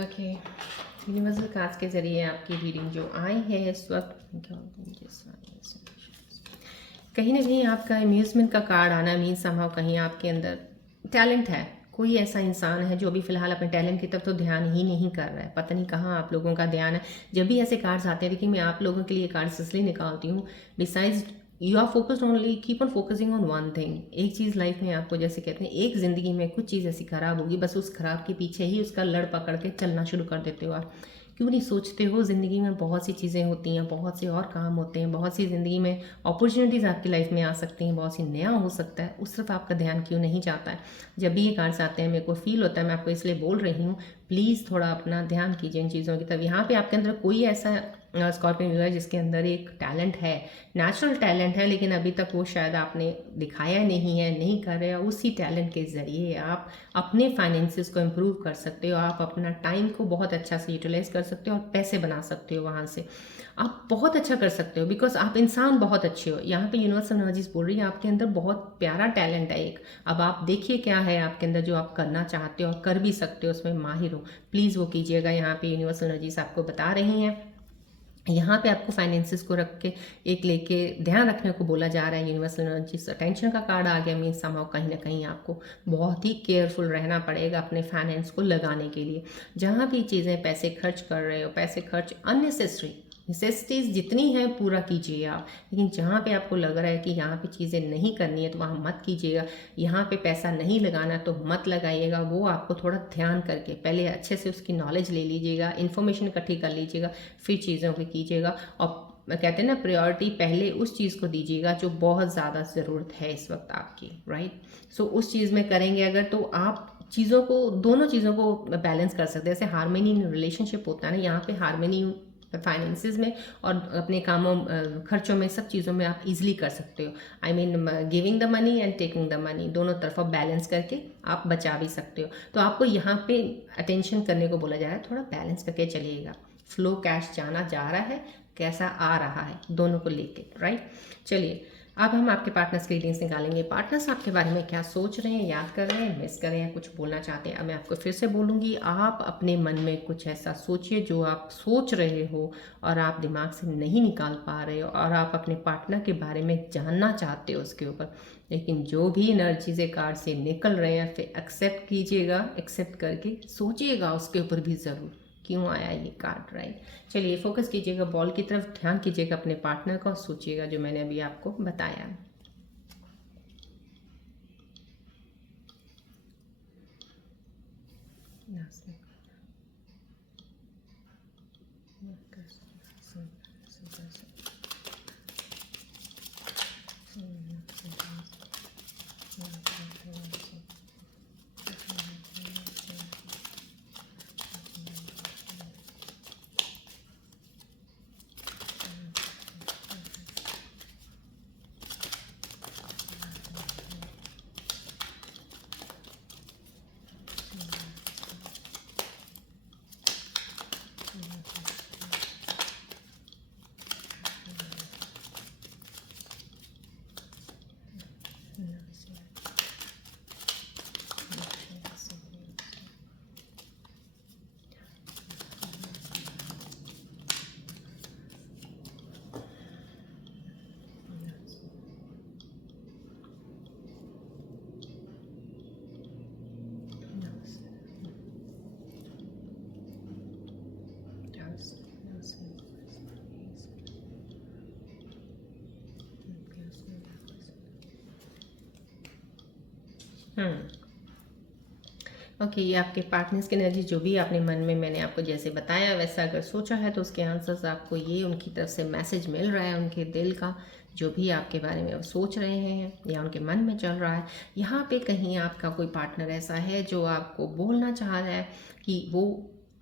ओके, यूनिवर्सल कार्ड्स के ज़रिए आपकी रीडिंग जो आई है इस वक्त, कहीं ना कहीं आपका अम्यूज़मेंट का कार्ड आना मीन्स समहाउ कहीं आपके अंदर टैलेंट है। कोई ऐसा इंसान है जो अभी फ़िलहाल अपने टैलेंट की तरफ तो ध्यान ही नहीं कर रहा है, पता नहीं कहाँ आप लोगों का ध्यान है। जब भी ऐसे कार्ड्स आते हैं, देखिए मैं आप लोगों के लिए कार्ड्स इसलिए निकालती हूँ, besides you are focused only, keep on focusing on one thing. एक चीज़ लाइफ में आपको, जैसे कहते हैं एक ज़िंदगी में कुछ चीज़ ऐसी ख़राब होगी, बस उस ख़राब के पीछे ही उसका लड़ पकड़ के चलना शुरू कर देते हो आप, क्यों नहीं सोचते हो? ज़िंदगी में बहुत सी चीज़ें होती हैं, बहुत से और काम होते हैं, बहुत सी ज़िंदगी में अपॉर्चुनिटीज़ आपकी लाइफ में आ सकती हैं, बहुत सी नया हो सकता है, उस तरफ आपका ध्यान क्यों नहीं जाता है? जब भी ये कार्ड्स आते हैं मेरे को फील होता है, मैं आपको इसलिए बोल रही हूँ, प्लीज़ थोड़ा अपना ध्यान कीजिए इन चीज़ों की तरफ। यहाँ पे आपके अंदर कोई ऐसा स्कॉर्पियन है जिसके अंदर एक टैलेंट है, नेचुरल टैलेंट है, लेकिन अभी तक वो शायद आपने दिखाया नहीं है, नहीं कर रहे हो। उसी टैलेंट के ज़रिए आप अपने फाइनेंसिस को इम्प्रूव कर सकते हो, आप अपना टाइम को बहुत अच्छा से यूटिलाइज कर सकते हो और पैसे बना सकते हो वहाँ से। आप बहुत अच्छा कर सकते हो बिकॉज आप इंसान बहुत अच्छे हो। यहाँ पे यूनिवर्सल एनर्जीज बोल रही है आपके अंदर बहुत प्यारा टैलेंट है एक। अब आप देखिए क्या है आपके अंदर जो आप करना चाहते हो और कर भी सकते हो, उसमें माहिर हो, प्लीज़ वो कीजिएगा। यहाँ पे यूनिवर्सल एनर्जीज आपको बता रही हैं। यहाँ पे आपको फाइनेंसिस को रख के एक लेके ध्यान रखने को बोला जा रहा है। यूनिवर्सल एनर्जीज अटेंशन का कार्ड आ गया, मीन्स समाव कहीं ना कहीं आपको बहुत ही केयरफुल रहना पड़ेगा अपने फाइनेंस को लगाने के लिए। जहाँ भी चीज़ें पैसे खर्च कर रहे हो, पैसे खर्च अननेसेसरी नेसेसिटीज़ जितनी है पूरा कीजिए आप, लेकिन जहाँ पे आपको लग रहा है कि यहाँ पे चीज़ें नहीं करनी है तो वहाँ मत कीजिएगा। यहाँ पे पैसा नहीं लगाना तो मत लगाइएगा। वो आपको थोड़ा ध्यान करके पहले अच्छे से उसकी नॉलेज ले लीजिएगा, इन्फॉर्मेशन इकट्ठी कर लीजिएगा, फिर चीज़ों को कीजिएगा। और कहते हैं ना, प्रायोरिटी पहले उस चीज़ को दीजिएगा जो बहुत ज़्यादा ज़रूरत है इस वक्त आपकी, राइट। सो उस चीज़ में करेंगे अगर तो आप चीज़ों को, दोनों चीज़ों को बैलेंस कर सकते हैं। जैसे हार्मनी इन रिलेशनशिप होता है ना, यहाँ पे हार्मनी फाइनेंसिस में और अपने कामों खर्चों में, सब चीज़ों में आप इजीली कर सकते हो। I mean giving the money and taking the money, दोनों तरफा बैलेंस करके आप बचा भी सकते हो। तो आपको यहाँ पे अटेंशन करने को बोला जा रहा है, थोड़ा बैलेंस करके चलिएगा। फ्लो कैश जाना जा रहा है, कैसा आ रहा है, दोनों को लेके, राइट। चलिए अब हम आपके पार्टनर्स की रीडिंग्स निकालेंगे। पार्टनर्स आपके बारे में क्या सोच रहे हैं, याद कर रहे हैं, मिस कर रहे हैं, कुछ बोलना चाहते हैं। अब मैं आपको फिर से बोलूँगी, आप अपने मन में कुछ ऐसा सोचिए जो आप सोच रहे हो और आप दिमाग से नहीं निकाल पा रहे हो और आप अपने पार्टनर के बारे में जानना चाहते हो उसके ऊपर। लेकिन जो भी एनर्जीज कार्ड से निकल रहे हैं फिर एक्सेप्ट कीजिएगा, एक्सेप्ट करके सोचिएगा उसके ऊपर भी ज़रूर क्यों आया ये कार्ड, राइट। चलिए फोकस कीजिएगा बॉल की तरफ, ध्यान कीजिएगा अपने पार्टनर का और सोचिएगा जो मैंने अभी आपको बताया। ओके, ये आपके पार्टनर्स की एनर्जी, जो भी आपने मन में मैंने आपको जैसे बताया वैसा अगर सोचा है तो उसके आंसर्स आपको ये उनकी तरफ से मैसेज मिल रहा है, उनके दिल का जो भी आपके बारे में वो सोच रहे हैं या उनके मन में चल रहा है। यहाँ पे कहीं आपका कोई पार्टनर ऐसा है जो आपको बोलना चाह रहा है कि वो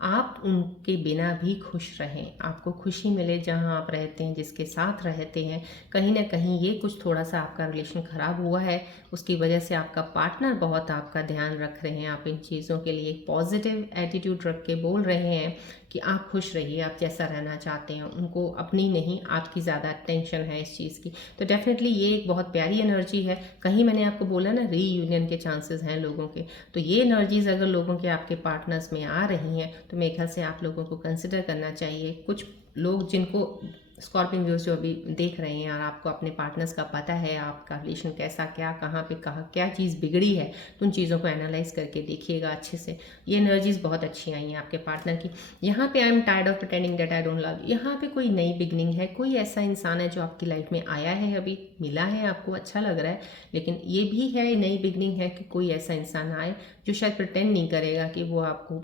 आप उनके बिना भी खुश रहें, आपको खुशी मिले जहाँ आप रहते हैं, जिसके साथ रहते हैं। कहीं ना कहीं ये कुछ थोड़ा सा आपका रिलेशन ख़राब हुआ है, उसकी वजह से आपका पार्टनर बहुत आपका ध्यान रख रहे हैं। आप इन चीज़ों के लिए पॉजिटिव एटीट्यूड रख के बोल रहे हैं कि आप खुश रहिए, आप जैसा रहना चाहते हैं। उनको अपनी नहीं, आपकी ज़्यादा टेंशन है इस चीज़ की। तो डेफिनेटली ये एक बहुत प्यारी एनर्जी है। कहीं मैंने आपको बोला ना, रीयूनियन के चांसेस हैं लोगों के। तो ये एनर्जीज़ अगर लोगों के आपके पार्टनर्स में आ रही हैं तो मेरे ख्याल से आप लोगों को कंसिडर करना चाहिए। कुछ लोग जिनको स्कॉर्पियन व्यूज जो अभी देख रहे हैं और आपको अपने पार्टनर्स का पता है, आपका रिलेशन कैसा, क्या, कहाँ पे, कहाँ क्या चीज़ बिगड़ी है, तो उन चीज़ों को एनालाइज करके देखिएगा अच्छे से। ये एनर्जीज़ बहुत अच्छी आई हैं आपके पार्टनर की। यहाँ पे I am tired of pretending that I don't love, यहाँ पे कोई नई बिगनिंग है, कोई ऐसा इंसान है जो आपकी लाइफ में आया है, अभी मिला है, आपको अच्छा लग रहा है। लेकिन ये भी है नई बिगनिंग है कि कोई ऐसा इंसान आए जो शायद प्रिटेंड नहीं करेगा कि वो आपको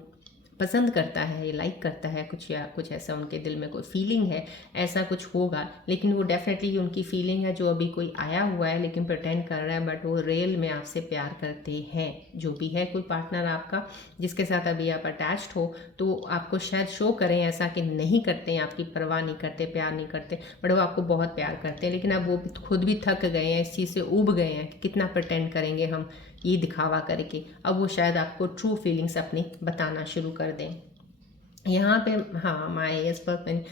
पसंद करता है, लाइक करता है कुछ, या कुछ ऐसा उनके दिल में कोई फीलिंग है, ऐसा कुछ होगा। लेकिन वो डेफिनेटली उनकी फीलिंग है जो अभी कोई आया हुआ है लेकिन प्रटेंड कर रहा है, बट वो रियल में आपसे प्यार करते हैं। जो भी है कोई पार्टनर आपका जिसके साथ अभी आप अटैच्ड हो, तो आपको शायद शो करें ऐसा कि नहीं करते हैं, आपकी परवाह नहीं करते, प्यार नहीं करते, बट वो आपको बहुत प्यार करते हैं। लेकिन अब वो खुद भी थक गए हैं, इस चीज़ से ऊब गए हैं कि कितना प्रटेंड करेंगे हम ये दिखावा करके। अब वो शायद आपको ट्रू फीलिंग्स अपनी बताना शुरू कर दें। यहाँ पे हाँ, माय एस पर्सन,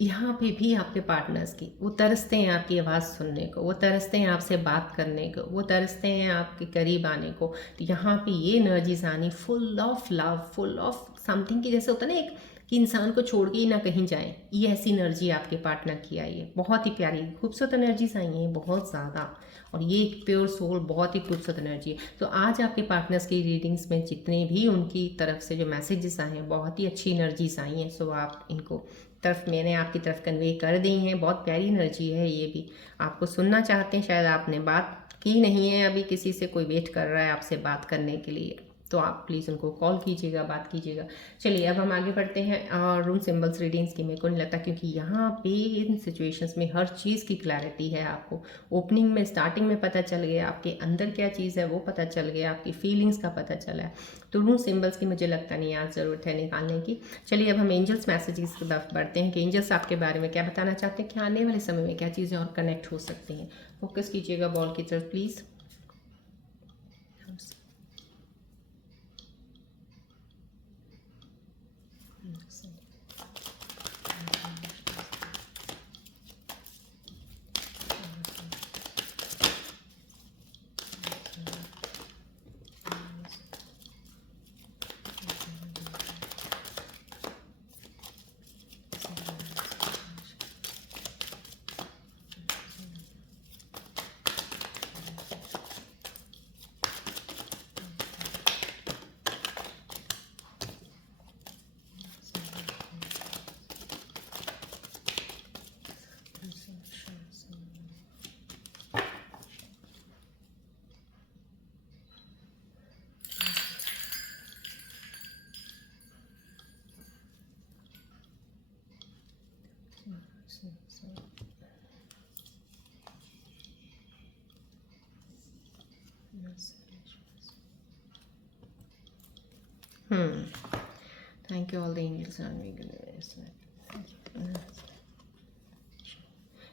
यहाँ पे भी आपके पार्टनर्स की वो तरसते हैं आपकी आवाज़ सुनने को, वो तरसते हैं आपसे बात करने को, वो तरसते हैं आपके करीब आने को। तो यहाँ पे ये एनर्जीज आनी full of love, full of something की, जैसे होता है ना एक कि इंसान को छोड़ के ही ना कहीं जाए, ये ऐसी एनर्जी आपके पार्टनर की आई है। बहुत ही प्यारी खूबसूरत एनर्जीज आई हैं, बहुत ज़्यादा। और ये एक प्योर सोल, बहुत ही खूबसूरत एनर्जी है। तो आज आपके पार्टनर्स की रीडिंग्स में जितने भी उनकी तरफ से जो मैसेजेस आए हैं, बहुत ही अच्छी एनर्जीज आई हैं। सो आप इनको तरफ मैंने आपकी तरफ कन्वे कर दी हैं। बहुत प्यारी एनर्जी है, ये भी आपको सुनना चाहते हैं। शायद आपने बात की नहीं है अभी किसी से, कोई वेट कर रहा है आपसे बात करने के लिए, तो आप प्लीज़ उनको कॉल कीजिएगा, बात कीजिएगा। चलिए अब हम आगे बढ़ते हैं रूम सिंबल्स रीडिंग्स की। मेरे को नहीं लगता, क्योंकि यहाँ पे इन सिचुएशंस में हर चीज़ की क्लैरिटी है। आपको ओपनिंग में, स्टार्टिंग में पता चल गया, आपके अंदर क्या चीज़ है वो पता चल गया, आपकी फीलिंग्स का पता चला है। तो रूम सिंबल्स की मुझे लगता नहीं आज ज़रूरत है निकालने की। चलिए अब हम एंजल्स मैसेजेस की तरफ बढ़ते हैं कि एंजल्स आपके बारे में क्या बताना चाहते हैं, क्या आने वाले समय में क्या चीज़ें और कनेक्ट हो सकती हैं। फोकस कीजिएगा बॉल की तरफ please. Thank you all the angels and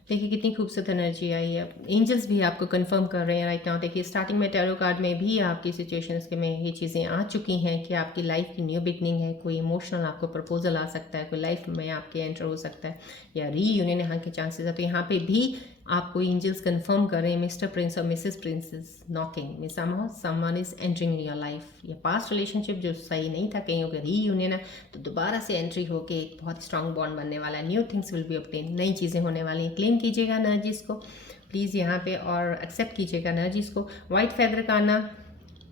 देखिए कितनी खूबसूरत एनर्जी आई है। एंजल्स भी आपको कंफर्म कर रहे हैं राइट नाउ। देखिए स्टार्टिंग में टैरो कार्ड में भी आपकी सिचुएशंस के में ये चीज़ें आ चुकी हैं कि आपकी लाइफ की न्यू बिगनिंग है। कोई इमोशनल आपको प्रपोजल आ सकता है, कोई लाइफ में आपके एंटर हो सकता है, या रीयूनियन यहाँ के चांसेस है। तो यहाँ पे भी आपको एंजल्स कंफर्म कर रहे हैं मिस्टर प्रिंस और मिसेस प्रिंस इज नॉकिंग में, someone is entering in your life. या पास्ट रिलेशनशिप जो सही नहीं था, कहीं अगर रीयूनियन है तो दोबारा से एंट्री होके एक बहुत स्ट्रांग बॉन्ड बनने वाला है। New things will be obtain, नई चीज़ें होने वाली हैं। क्लेम कीजिएगा एनर्जीज को प्लीज़ यहाँ पे, और एक्सेप्ट कीजिएगा एनर्जीज को। वाइट फेदर का आना,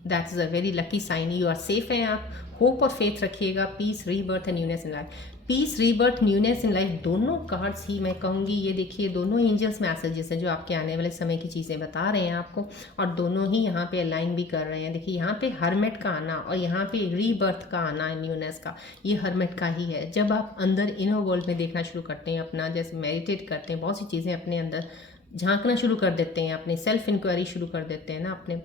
that is a very lucky sign. You are safe हैं आप। होप और फेथ रखिएगा। Peace, rebirth and newness in life. Peace, rebirth, newness in life, दोनों कार्ड्स ही मैं कहूँगी, ये देखिए दोनों एंजल्स मैसेजेस हैं जो आपके आने वाले समय की चीज़ें बता रहे हैं आपको, और दोनों ही यहाँ पे अलाइन भी कर रहे हैं। देखिए यहाँ पे हर्मिट का आना और यहाँ पे रीबर्थ का आना, न्यूनेस का, ये हर्मिट का ही है। जब आप अंदर इनर वर्ल्ड में देखना शुरू करते हैं, अपना जैसे मेडिटेट करते हैं, बहुत सी चीज़ें अपने अंदर झांकना शुरू कर देते हैं, अपने सेल्फ इंक्वायरी शुरू कर देते हैं ना, अपने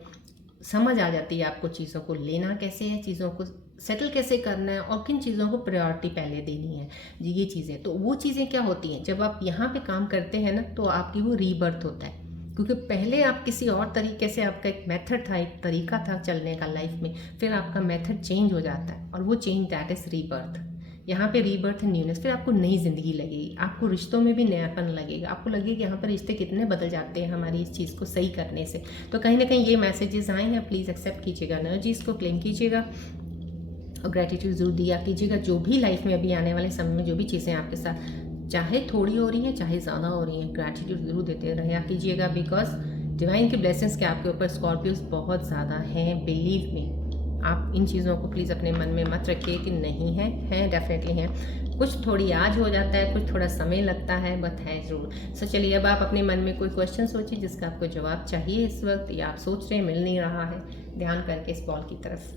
समझ आ जाती है आपको चीज़ों को लेना कैसे है, चीज़ों को सेटल कैसे करना है, और किन चीज़ों को प्रायोरिटी पहले देनी है जी। ये चीज़ें, तो वो चीज़ें क्या होती हैं जब आप यहाँ पे काम करते हैं ना, तो आपकी वो रीबर्थ होता है। क्योंकि पहले आप किसी और तरीके से, आपका एक मेथड था, एक तरीका था चलने का लाइफ में, फिर आपका मेथड चेंज हो जाता है, और वो चेंज दैट इज़ रीबर्थ। यहाँ पे रीबर्थ एंड न्यूनेस, फिर आपको नई ज़िंदगी लगेगी, आपको रिश्तों में भी नयापन लगेगा, आपको लगेगा यहाँ पर रिश्ते कितने बदल जाते हैं हमारी इस चीज़ को सही करने से। तो कहीं ना कहीं ये मैसेजेस आए हैं, प्लीज़ एक्सेप्ट कीजिएगा एनर्जीज को, क्लेम कीजिएगा और ग्रेटिट्यूड जरूर दिया कीजिएगा। जो भी लाइफ में अभी आने वाले समय में जो भी चीज़ें आपके साथ चाहे थोड़ी हो रही हैं चाहे ज़्यादा हो रही हैं, ग्रेटिट्यूड जरूर देते रहा कीजिएगा, बिकॉज डिवाइन की ब्लेसिंग्स के आपके ऊपर स्कॉर्पियोज बहुत ज़्यादा हैं। बिलीव में, आप इन चीज़ों को प्लीज़ अपने मन में मत रखिए कि नहीं है, हैं डेफिनेटली हैं। कुछ थोड़ी आज हो जाता है, कुछ थोड़ा समय लगता है, बट है ज़रूर। सो चलिए अब आप अपने मन में कोई क्वेश्चन सोचिए जिसका आपको जवाब चाहिए इस वक्त, या आप सोच रहे हैं मिल नहीं रहा है, ध्यान करके इस बॉल की तरफ।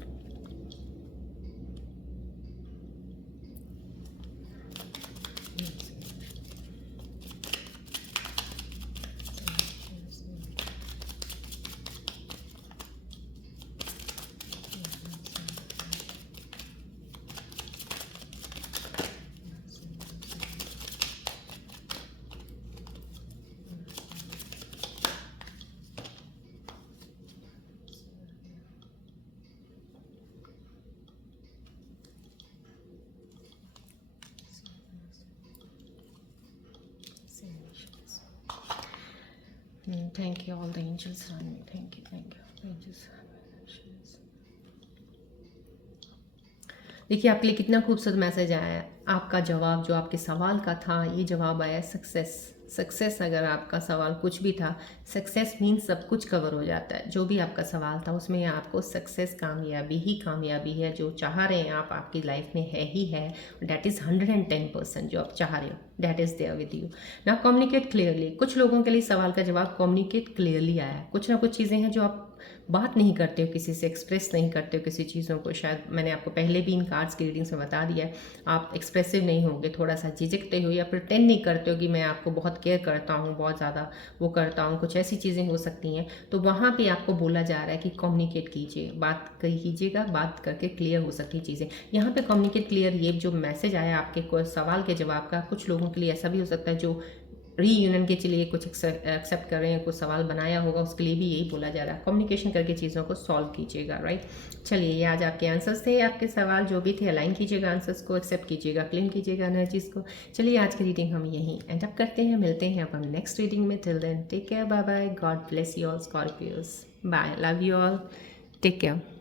Thank you all the angels around me, thank you angels. देखिए आपके लिए कितना खूबसूरत मैसेज आया है। आपका जवाब जो आपके सवाल का था, ये जवाब आया सक्सेस। सक्सेस, अगर आपका सवाल कुछ भी था, सक्सेस मीन्स सब कुछ कवर हो जाता है। जो भी आपका सवाल था उसमें आपको सक्सेस, कामयाबी ही कामयाबी है। जो चाह रहे हैं आप आपकी लाइफ में है ही है। डैट इज़ 110% जो आप चाह रहे हो, that is there with you. ना कम्युनिकेट क्लियरली। कुछ लोगों के लिए सवाल का जवाब कम्युनिकेट क्लियरली आया है। कुछ ना कुछ चीज़ें हैं जो आप बात नहीं करते हो, किसी से एक्सप्रेस नहीं करते हो किसी चीज़ों को। शायद मैंने आपको पहले भी इन कार्ड्स की रीडिंग्स में बता दिया है, आप एक्सप्रेसिव नहीं होगे, थोड़ा सा झिझकते हो या प्रिटेंड नहीं करते हो कि मैं आपको बहुत केयर करता हूँ, बहुत ज़्यादा वो करता हूँ। कुछ ऐसी चीज़ें हो सकती हैं। तो वहाँ पे आपको बोला जा रहा है कि कम्युनिकेट कीजिए, बात कीजिएगा, बात करके क्लियर हो सकती चीज़ें। यहाँ पे कम्युनिकेट क्लियर, ये जो मैसेज आया आपके कोई सवाल के जवाब का, कुछ लोगों के लिए ऐसा भी हो सकता है जो रीयूनियन के लिए कुछ एक्सेप्ट कर रहे हैं, कुछ सवाल बनाया होगा, उसके लिए भी यही बोला जा रहा है, कम्युनिकेशन करके चीज़ों को सॉल्व कीजिएगा, राइट। चलिए, ये आज आपके आंसर्स थे। आपके सवाल जो भी थे अलाइन कीजिएगा, आंसर्स को एक्सेप्ट कीजिएगा, क्लेम कीजिएगा एनर्जीज को। चलिए, आज की रीडिंग हम यहीं एंड अप करते हैं। मिलते हैं अब हम नेक्स्ट रीडिंग में। Till then take care, bye bye, God bless you all Scorpios, bye, love you all, take care.